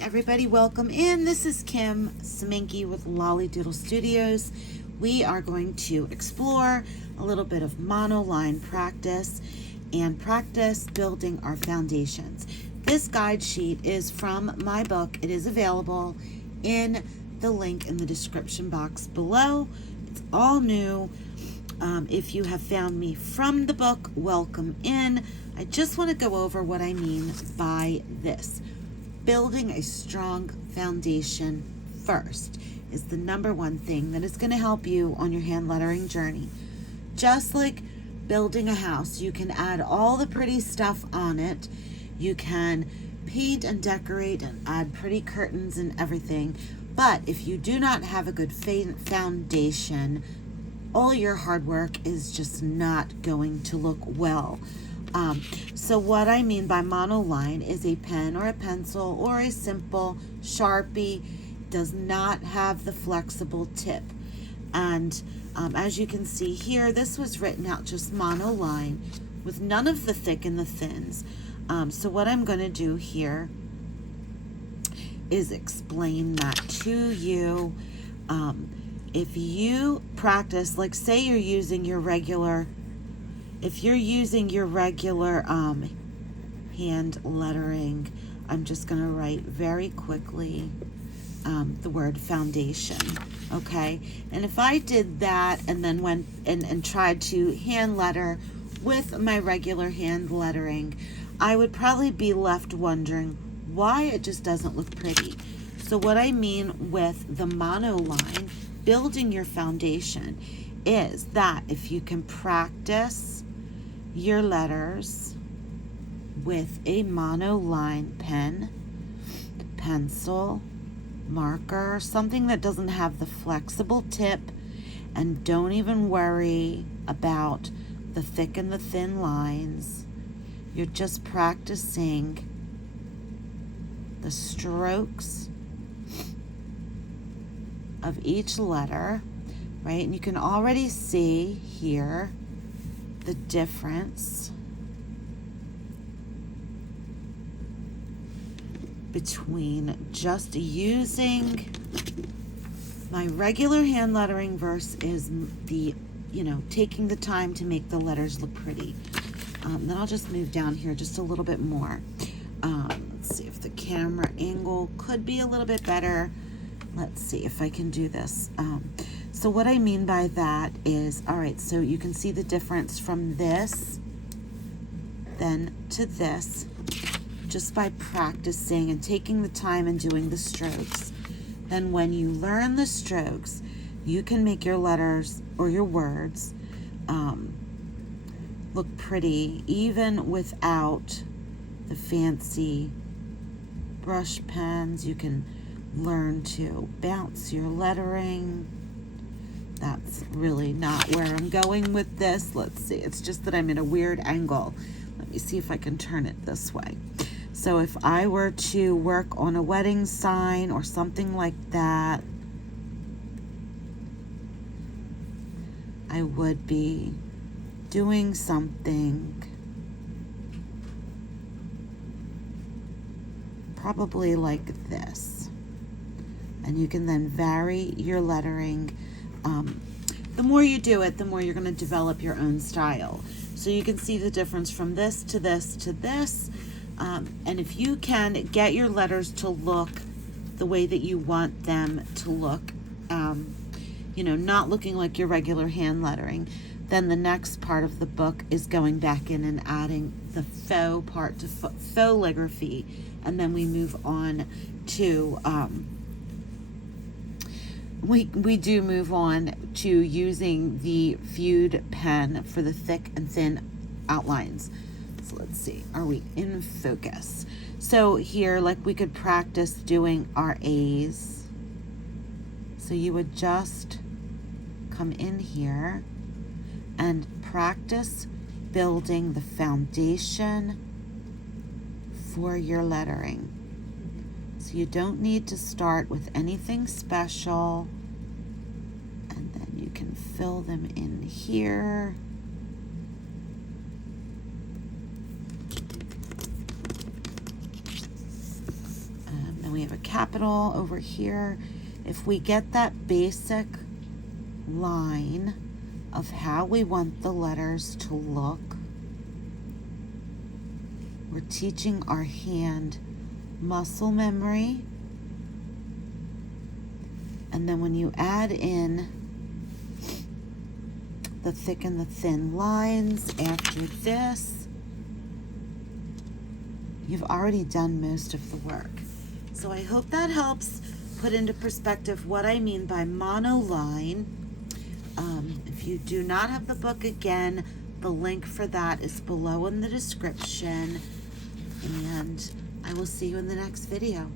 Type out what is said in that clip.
everybody, welcome in. This is Kim Seminky with Lolly Doodle Studios. We are going to explore a little bit of monoline practice and practice building our foundations. This guide sheet is from my book. It is available in the link in the description box below. It's all new. If you have found me from the book, welcome in. I just want to go over what I mean by this. Building a strong foundation first is the number one thing that is going to help you on your hand lettering journey. Just like building a house, you can add all the pretty stuff on it. You can paint and decorate and add pretty curtains and everything. But if you do not have a good foundation, all your hard work is just not going to look well. So what I mean by monoline is a pen or a pencil or a simple Sharpie does not have the flexible tip. And as you can see here, this was written out just monoline with none of the thick and the thins. So what I'm going to do here is explain that to you. If you practice, like say you're using your regular, if you're using your regular hand lettering, I'm just going to write very quickly the word foundation, okay? And if I did that and then went and tried to hand letter with my regular hand lettering, I would probably be left wondering why it just doesn't look pretty. So what I mean with the monoline, building your foundation, is that if you can practice your letters with a monoline pen, pencil, marker, something that doesn't have the flexible tip, and don't even worry about the thick and the thin lines. You're just practicing the strokes of each letter, right? And you can already see here the difference between just using my regular hand lettering versus the, taking the time to make the letters look pretty. Then I'll just move down here just a little bit more. Let's see if the camera angle could be a little bit better. Let's see if I can do this. So what I mean by that is, all right, so you can see the difference from this then to this just by practicing and taking the time and doing the strokes. Then when you learn the strokes, you can make your letters or your words look pretty even without the fancy brush pens. You can learn to bounce your lettering. That's really not where I'm going with this. Let's see, it's just that I'm in a weird angle. Let me see if I can turn it this way. So if I were to work on a wedding sign or something like that, I would be doing something probably like this. And you can then vary your lettering. The more you do it, the more you're going to develop your own style. So you can see the difference from this to this to this. And if you can get your letters to look the way that you want them to look, not looking like your regular hand lettering, then the next part of the book is going back in and adding the faux part to faux calligraphy. And then we move on to... We do move on to using the Feud pen for the thick and thin outlines. So let's see, are we in focus? So here, like we could practice doing our A's. So you would just come in here and practice building the foundation for your lettering. So you don't need to start with anything special, and then you can fill them in here. Then we have a capital over here. If we get that basic line of how we want the letters to look, we're teaching our hand muscle memory. And then when you add in the thick and the thin lines after this, you've already done most of the work. So I hope that helps put into perspective what I mean by monoline. If you do not have the book, again, the link for that is below in the description. And I will see you in the next video.